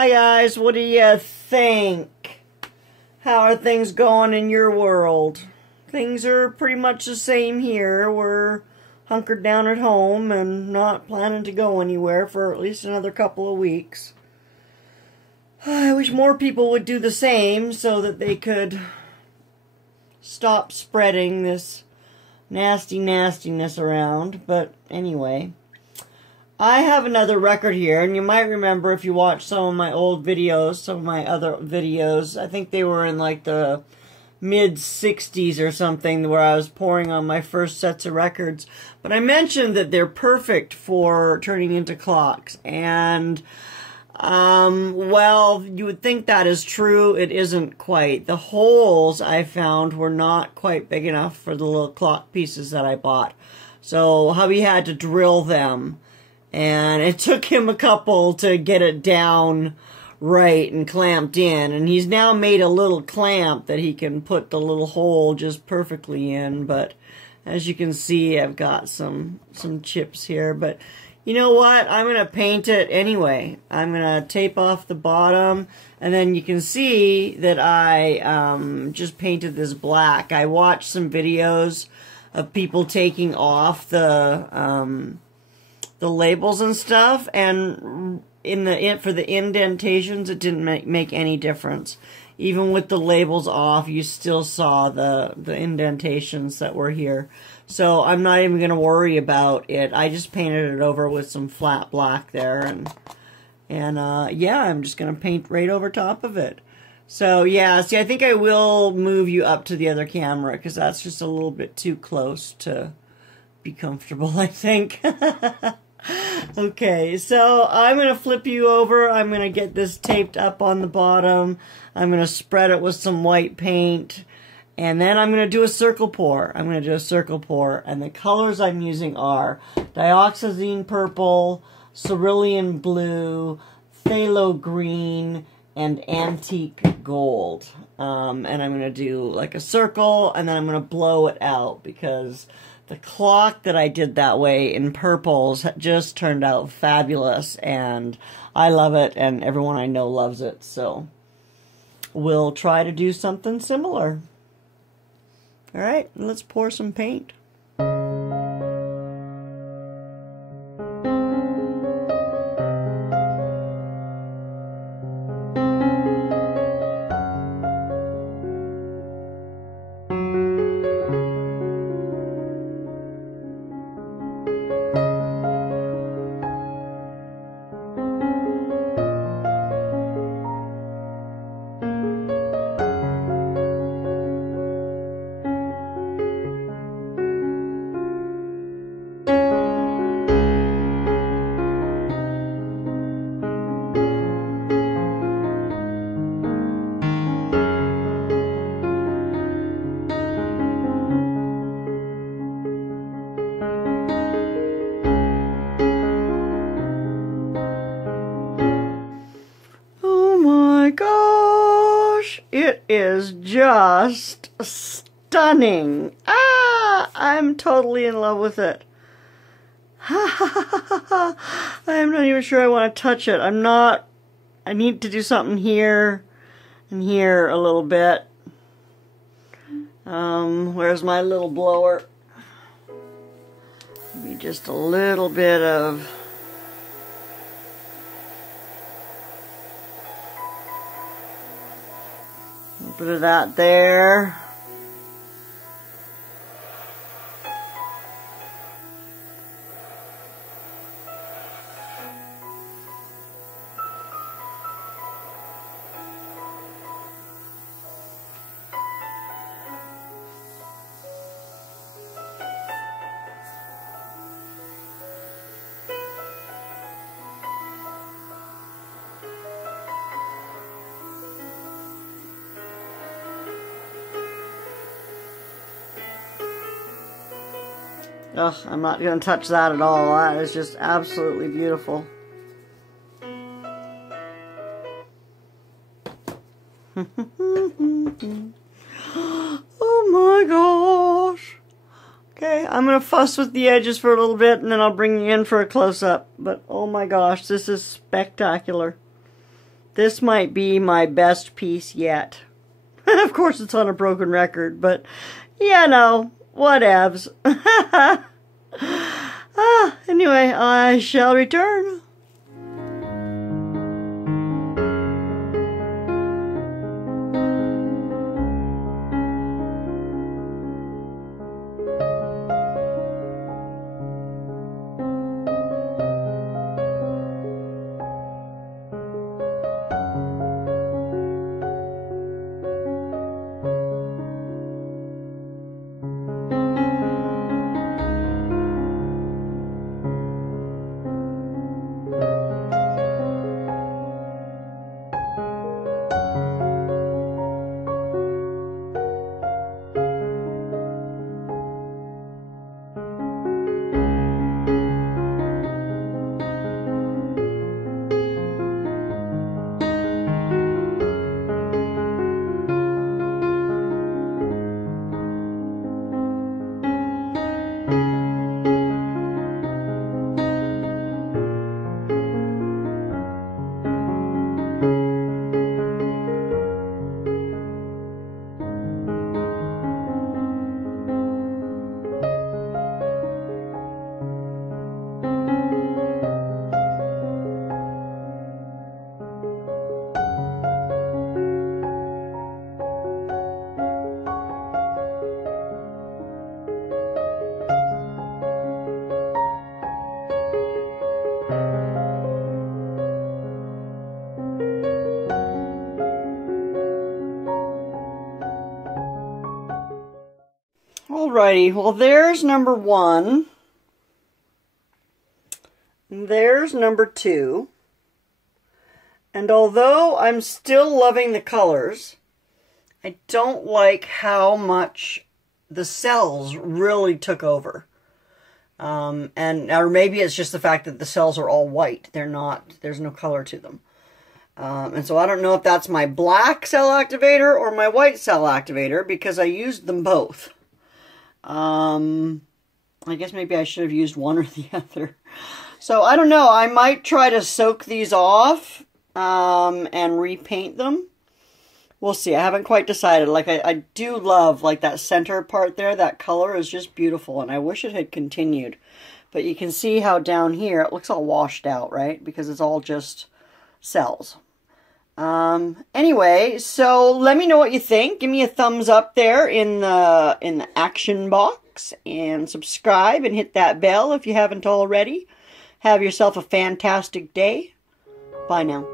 Hi guys, what do you think? How are things going in your world? Things are pretty much the same here. We're hunkered down at home and not planning to go anywhere for at least another couple of weeks. I wish more people would do the same so that they could stop spreading this nastiness around. But anyway, I have another record here, and you might remember if you watched some of my old videos, some of my other videos, I think they were in like the mid-60s or something, where I was pouring on my first sets of records. But I mentioned that they're perfect for turning into clocks, and well, you would think that is true. It isn't quite. The holes I found were not quite big enough for the little clock pieces that I bought. So hubby had to drill them, and it took him a couple to get it down right and clamped in. And he's now made a little clamp that he can put the little hole just perfectly in. But as you can see, I've got some chips here. But you know what? I'm going to paint it anyway. I'm going to tape off the bottom, and then you can see that I just painted this black. I watched some videos of people taking off the labels and stuff, and for the indentations, it didn't make any difference. Even with the labels off, you still saw the indentations that were here. So I'm not even going to worry about it. I just painted it over with some flat black there, and yeah, I'm just going to paint right over top of it. So yeah, see, I think I will move you up to the other camera, because that's just a little bit too close to be comfortable, I think. Okay, so I'm going to flip you over. I'm going to get this taped up on the bottom. I'm going to spread it with some white paint. And then I'm going to do a circle pour. I'm going to do a circle pour. And the colors I'm using are Dioxazine purple, Cerulean blue, Thalo green, and antique gold. And I'm going to do like a circle, and then I'm going to blow it out, because the clock that I did that way in purples just turned out fabulous, and I love it, and everyone I know loves it. So we'll try to do something similar. All right, let's pour some paint. It is just stunning. I'm totally in love with it. I'm not even sure I want to touch it. I need to do something here and here a little bit. Where's my little blower? Maybe just a little bit of that there. Ugh, I'm not going to touch that at all. That is just absolutely beautiful. Oh my gosh. Okay, I'm going to fuss with the edges for a little bit, and then I'll bring you in for a close-up. But oh my gosh, this is spectacular. This might be my best piece yet. Of course, it's on a broken record, but, you know, whatevs. Anyway, I shall return. Alrighty, well there's number 1. There's number 2. And although I'm still loving the colors, I don't like how much the cells really took over. Or maybe it's just the fact that the cells are all white. There's no color to them. And so I don't know if that's my black cell activator or my white cell activator, because I used them both. I guess maybe I should have used one or the other. So I don't know. I might try to soak these off and repaint them. We'll see. I haven't quite decided. Like I do love like that center part there. That color is just beautiful, and I wish it had continued. But you can see how down here it looks all washed out, right? Because it's all just cells. Anyway, so let me know what you think. Give me a thumbs up there in the action box, and subscribe and hit that bell if you haven't already. Have yourself a fantastic day. Bye now.